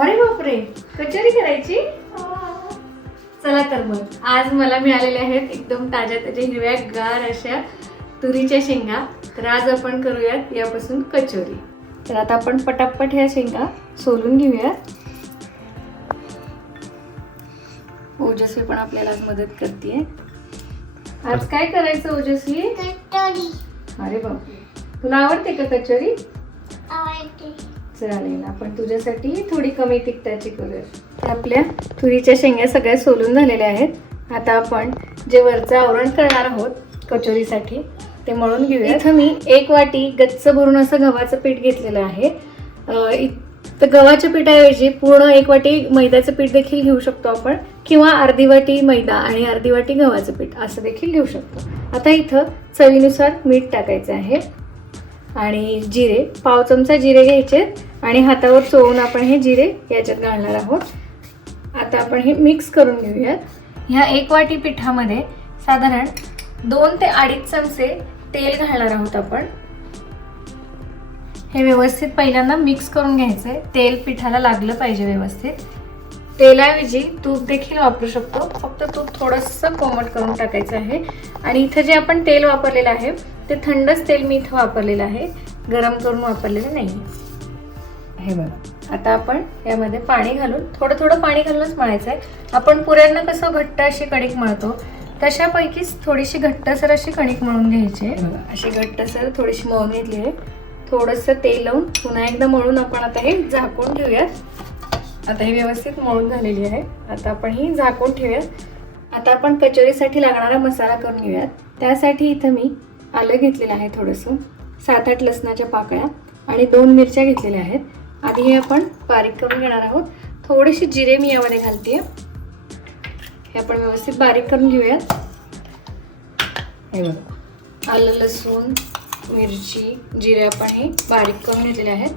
अरे बापरे. कचोरी करायची? चला तर मग. आज मला मिळालेले आहेत एकदम ताज्या ताज्या हिरव्या गार अशा तुरीच्या शेंगा. तर आज आपण करूयात यापासून कचोरी. तर आता आपण पटापट ह्या शेंगा सोलून घेऊयात. ओजस्वी पण आपल्याला आज मदत करते आज काय करायचं ओजस्वी? कटोरी अरे बापरे तुला आवडते का कचोरी? आवडते. चालेल आपण तुझ्यासाठी थोडी कमी तिखटाची करूया आपल्या तुरीच्या शेंग्या सगळ्या सोलून झालेल्या आहेत. आता आपण जे वरचं आवरण करणार आहोत कचोरीसाठी ते मळून घेऊया इथं मी एक वाटी गच्च भरून असं गव्हाचं पीठ घेतलेलं आहे. तर गव्हाच्या पिठाऐवजी पूर्ण एक वाटी मैद्याचं पीठ देखील घेऊ शकतो आपण किंवा अर्धी वाटी मैदा आणि अर्धी वाटी गव्हाचं पीठ असं देखील घेऊ शकतो. आता इथं चवीनुसार मीठ टाकायचं आहे. आणि जिरे पाव चमचा जिरे घ्यायचे आणि हातावर चोळून आपण हे जिरे याच्यात घालणार आहोत. आता आपण हे मिक्स करून घेऊयात. ह्या एक वाटी पिठामध्ये साधारण दोन ते अडीच चमचे तेल घालणार आहोत आपण. हे व्यवस्थित पहिल्यांदा मिक्स करून घ्यायचे. तेल पिठाला लागलं पाहिजे व्यवस्थित. तेलाऐवजी तूप देखील वापरू शकतो. फक्त तूप थोडंसं कोमट करून टाकायचं आहे. आणि इथं जे आपण तेल वापरलेलं आहे ते थंडच तेल मी इथं वापरलेलं आहे. गरम करून वापरलेलं नाही हे बघा. आता आपण यामध्ये पाणी घालून थोडं थोडं पाणी घालूनच मळायचं आहे. आपण पुऱ्यांना कसं घट्ट अशी कणिक मळतो तशापैकीच थोडीशी घट्टसर अशी कणिक मळून घ्यायची आहे. अशी घट्टसर थोडीशी मळून घेतली आहे. थोडंसं तेल लावून पुन्हा एकदा मळून आपण आता हे झाकून ठेवूयात. आता ही व्यवस्थित मळून झालेली आहे. आता आपण ही झाकून ठेवूयात. आता आपण कचोरीसाठी लागणारा मसाला करून घेऊयात. त्यासाठी इथं मी आलं घेतलेलं आहे थोडंसं. सात आठ लसणाच्या पाकळ्या आणि दोन मिरच्या घेतलेल्या आहेत. आधी हे आपण बारीक करून घेणार आहोत. थोडेसे जिरे मी यामध्ये घालते हे आपण व्यवस्थित बारीक करून घेऊयात. हे बघा. आलं लसूण मिरची जिरे आपण हे बारीक करून घेतलेले आहेत.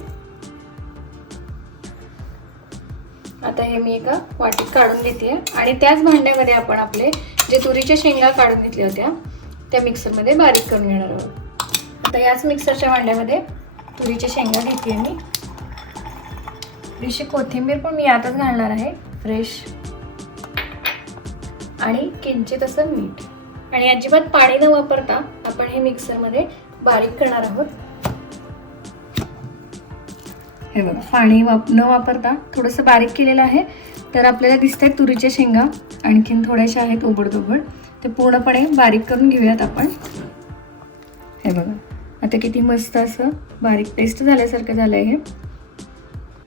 आता हे मी एका वाटीत काढून घेते आणि त्याच भांड्यामध्ये आपण आपले जे तुरीच्या शेंगा काढून घेतल्या होत्या त्या मिक्सरमध्ये बारीक करून घेणार आहोत. आता याच मिक्सरच्या भांड्यामध्ये तुरीच्या शेंगा घेते मी. थोडीशी कोथिंबीर पण मी यातच घालणार आहे फ्रेश. आणि किंचित असं मीठ. आणि अजिबात पाणी न वापरता आपण हे मिक्सरमध्ये बारीक करणार आहोत. हे बघा पाणी वाप न वापरता थोडंसं बारीक केलेलं आहे. तर आपल्याला दिसतंय तुरीच्या शेंगा आणखीन थोड्याशा आहेत उबडधोबड ते पूर्णपणे बारीक करून घेऊयात आपण. हे बघा. आता किती मस्त असं बारीक पेस्ट झाल्यासारखं झालं आहे हे.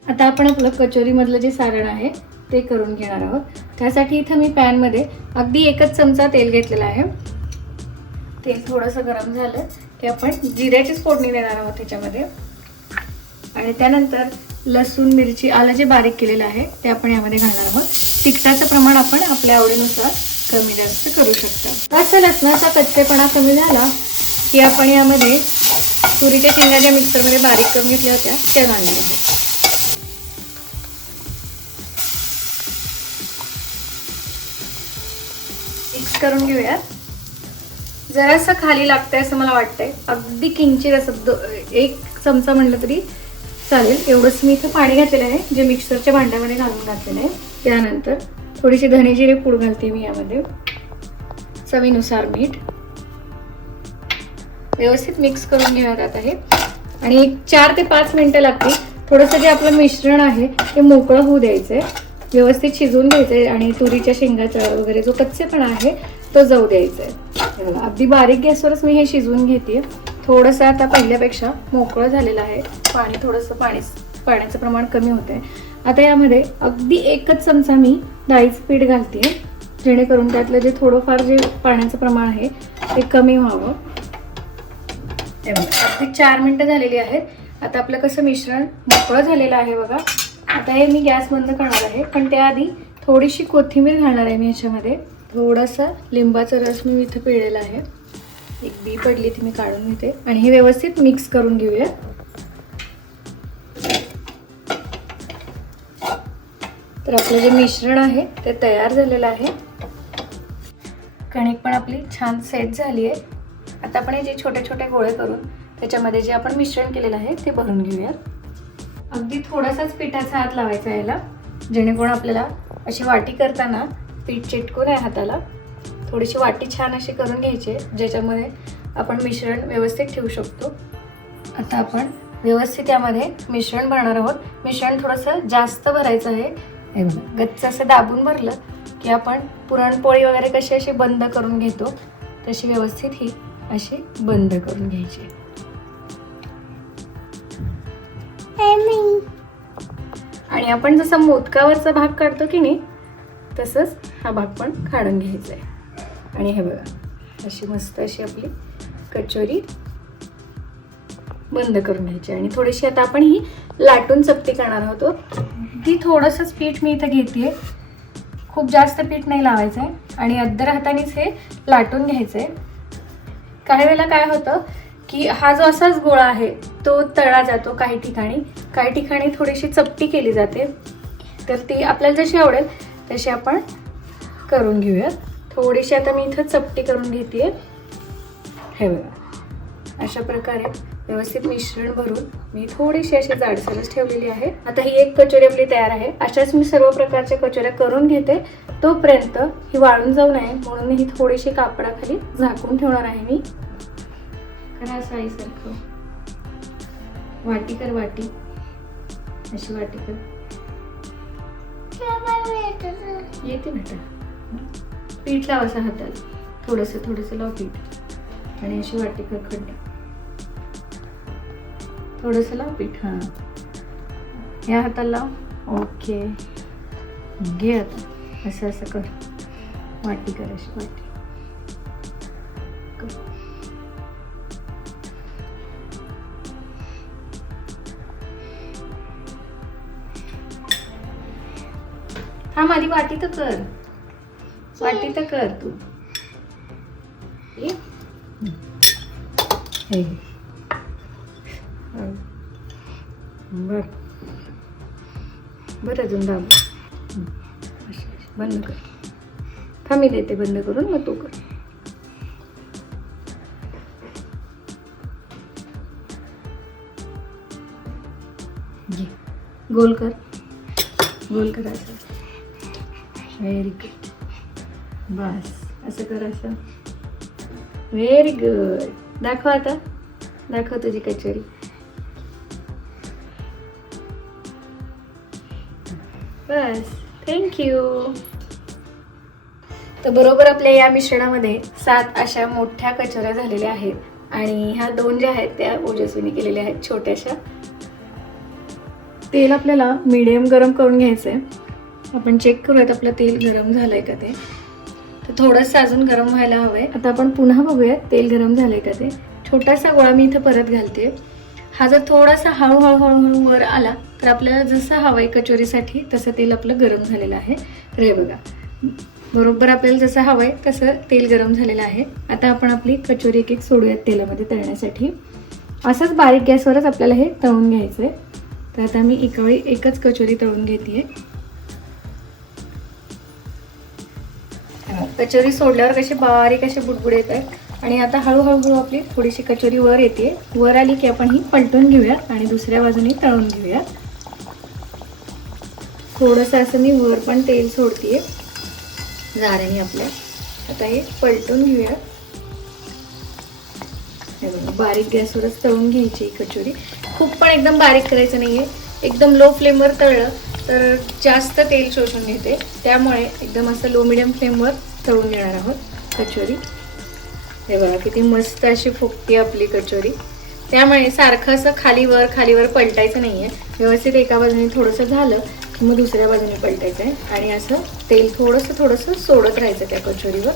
आता आपण आपलं कचोरीमधलं जे सारण आहे ते करून घेणार आहोत. त्यासाठी इथं मी पॅनमध्ये अगदी एकच चमचा तेल घेतलेला आहे. तेल थोडंसं गरम झालं की आपण जिऱ्याचीच फोडणी देणार आहोत त्याच्यामध्ये. आणि त्यानंतर लसूण मिरची आलं जे बारीक केलेलं आहे ते आपण यामध्ये घालणार आहोत. तिखटाचं प्रमाण आपण आपल्या आवडीनुसार कमी जास्त करू शकता. असं लसणाचा कच्चेपणा कमी झाला की आपण यामध्ये तुरीच्या शेंगा ज्या मिक्सरमध्ये बारीक करून घेतल्या होत्या त्या घालणार आहोत मिक्स करून घेऊयात. जरासं खाली लागतंय असं मला वाटतंय. अगदी किंचित असं एक चमचा म्हणलं तरी चालेल. एवढंच मी इथं पाणी घातलेलं आहे जे मिक्सरच्या भांड्यामध्ये घालून घातलेलं आहे. त्यानंतर थोडीशी धनेजिरे पूड घालते मी यामध्ये. चवीनुसार मीठ. व्यवस्थित मिक्स करून घेण्यात येत आहे. आणि एक चार ते पाच मिनटं लागतील. थोडंसं जे आपलं मिश्रण आहे ते मोकळं होऊ द्यायचं आहे व्यवस्थित शिजवून घ्यायचे आहे आणि तुरीच्या शेंगाचा वगैरे जो कच्चेपणा आहे तो जाऊ द्यायचा आहे अगदी बारीक गॅसवरच मी हे शिजवून घेते थोडंसं आता पहिल्यापेक्षा मोकळं झालेलं आहे. पाणी थोडंसं पाणी पाण्याचं प्रमाण कमी होतं आहे आता यामध्ये अगदी एकच चमचा मी डाळीचं पीठ घालते जेणेकरून त्यातलं जे थोडंफार जे पाण्याचं प्रमाण आहे ते कमी व्हावं. अगदी चार मिनटं झालेली आहेत. आता आपलं कसं मिश्रण मोकळं झालेलं आहे बघा. आता हे मी गॅस बंद करणार आहे पण त्याआधी थोडीशी कोथिंबीर घालणार आहे मी ह्याच्यामध्ये थोडासा लिंबाचा रस मी इथं पिळलेला आहे. एक बी पडली ती मी काढून घेते. आणि हे व्यवस्थित मिक्स करून घेऊया. तर आपलं जे मिश्रण आहे ते तयार झालेलं आहे. कणिक पण आपली छान सेट झाली आहे. आता आपण हे जे छोटे छोटे गोळे करून त्याच्यामध्ये जे आपण मिश्रण केलेलं आहे ते भरून घेऊयात. अगदी थोडासाच पिठाचा हात लावायचा याला जेणेकरून आपल्याला अशी वाटी करताना पीठ चिटकून आहे हाताला. थोडीशी वाटी छान अशी करून घ्यायची आहे, ज्याच्यामध्ये आपण मिश्रण व्यवस्थित ठेवू शकतो. आता आपण व्यवस्थित यामध्ये मिश्रण भरणार आहोत. मिश्रण थोडंसं जास्त भरायचं आहे. हे बघा, गच्च असं दाबून भरलं की आपण पुरणपोळी वगैरे कशी अशी बंद करून घेतो तशी व्यवस्थित ही अशी बंद करून घ्यायची. आणि आपण जसा मोदकावरचा भाग काढतो की नाही तसंच हा भाग पण काढून घ्यायचा आहे. आणि हे बघा अशी मस्त अशी आपली कचोरी बंद करून घ्यायची. आणि थोडीशी आता आपण ही लाटून चपटी करणार आहोत. ती थोडंसंच पीठ मी इथं घेते. खूप जास्त पीठ नाही लावायचं आहे आणि अद्दर हातानेच हे लाटून घ्यायचं आहे काही वेळेला काय होतं की हा जो असाच गोळा आहे तो तळा जातो काही ठिकाणी. काही ठिकाणी थोडीशी चपटी केली जाते. तर ती आपल्याला जशी आवडेल तशी आपण करून घेऊयात. थोडीशी आता मी इथं चपटी करून घेते हे बघा. अशा प्रकारे व्यवस्थित मिश्रण भरून मी थोडीशी अशी जाडसरच ठेवलेली आहे. आता ही एक कचोरी आपली तयार आहे. अशाच मी सर्व प्रकारच्या कचोऱ्या करून घेते. तोपर्यंत ही वाळून जाऊ नये म्हणून ही थोडीशी कापडाखाली झाकून ठेवणार आहे मी. करा असं आईसारखं वाटी कर वाटी. अशी वाटी कर. येते बेटा पीठ लावा असं हातात. थोडंसं थोडंसं लाव पीठ. आणि अशी वाटी कर खड्डे. थोडंसं लाव पीठ हां. या हाताला लाव. ओके. घे आता. असं असं कर. वाटी कर अशी वाटी. हा माझी वाटी तर कर. वाटी तर कर तू. हे बर. बरं अजून दाब बंद कर. थांबी देते बंद करून मग तू कर. गोल कर. गोल कर असं. व्हेरी गुड बस. असं कर असं. व्हेरी गुड दाखव आता. दाखव तुझी कचोरी. बस. थँक्यू तर बरोबर आपल्या या मिश्रणामध्ये सात अशा मोठ्या कचोऱ्या झालेल्या आहेत आणि ह्या दोन ज्या आहेत त्या ओजस्वीने केलेल्या आहेत छोट्याशा. तेल आपल्याला मीडियम गरम करून घ्यायचं आहे आपण चेक करूयात आपलं तेल गरम झालं आहे का ते. तर थोडंसं अजून गरम व्हायला हवं आहे आता आपण पुन्हा बघूयात तेल गरम झालं आहे का ते. छोटासा गोळा मी इथं परत घालते. हा जर थोडासा हळूहळू हळूहळू वर आला तर आपल्याला जसं हवं आहे कचोरीसाठी तसं तेल आपलं गरम झालेलं आहे. तर हे बघा. बरोबर आपल्याला जसं हवं आहे तसं तेल गरम झालेलं आहे. आता आपण आपली कचोरी एक एक सोडूयात तेलामध्ये तळण्यासाठी. असंच बारीक गॅसवरच आपल्याला हे तळून घ्यायचं आहे तर आता मी एका वेळी एकच कचोरी तळून घेते कचोरी सोडल्यावर कसे बारीक असे बुडबुड येत आहेत आणि आता हळूहळू हळू आपली थोडीशी कचोरी वर येते. वर आली की आपण ही पलटून घेऊया आणि दुसऱ्या बाजूने तळून घेऊया. थोडंसं असं मी वर पण तेल सोडतीये. जाऱ्याने आपल्या. आता हे पलटून घेऊया. बारीक गॅसवरच तळून घ्यायची ही कचोरी. खूप पण एकदम बारीक करायचं नाही आहे एकदम लो फ्लेमवर तळलं तर जास्त तेल शोषून घेते. त्यामुळे एकदम असं लो मिडियम फ्लेमवर तळून घेणार आहोत कचोरी. हे बघा किती मस्त अशी फुगती आपली कचोरी. त्यामुळे सारखं असं खालीवर खालीवर पलटायचं नाहीये. व्यवस्थित एका बाजूने थोडंसं झालं की मग दुसऱ्या बाजूने पलटायचं आहे. आणि असं तेल थोडंसं थोडंसं सोडत राहायचं त्या कचोरीवर.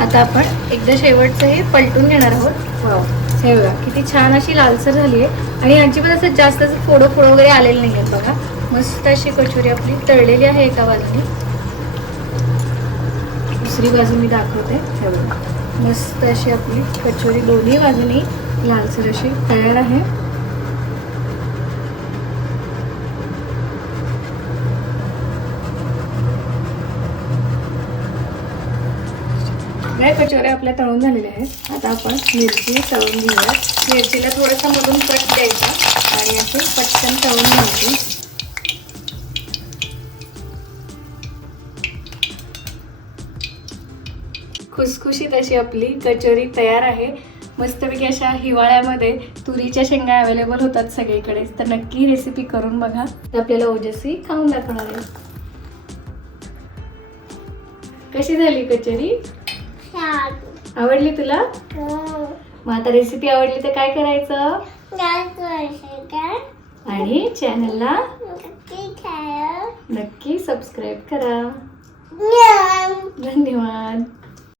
आता आपण एकदा शेवटचं हे पलटून घेणार आहोत. वाव. हे बघा किती छान अशी लालसर झाली आहे. आणि अजिबात असं जास्त फोडं फोडं वगैरे आलेलं नाही आहेत बघा. मस्त अशी कचोरी आपली तळलेली आहे एका बाजूने. दुसरी बाजू मी दाखवते. हे मस्त अशी आपली कचोरी दोन्ही बाजूनी लालसर अशी तयार आहे. नाही कचोऱ्या आपल्या तळून झालेल्या आहेत. आता आपण मिरची तळून घेऊया मिरचीला थोडासा मधून कट द्यायचा आणि असे पटकन तळून घ्यायची. खुसखुशीत अशी आपली कचोरी तयार आहे. मस्तपैकी अशा हिवाळ्यामध्ये तुरीच्या शेंगा अवेलेबल होतात सगळीकडे. तर नक्की रेसिपी करून बघा. आपल्याला ओजस्वी खाऊन दाखवणार आहे. कशी झाली कचोरी? आवडली तुला? हो. मग आता रेसिपी आवडली तर काय करायचं? आणि चॅनलला नक्की सबस्क्राईब करा. धन्यवाद.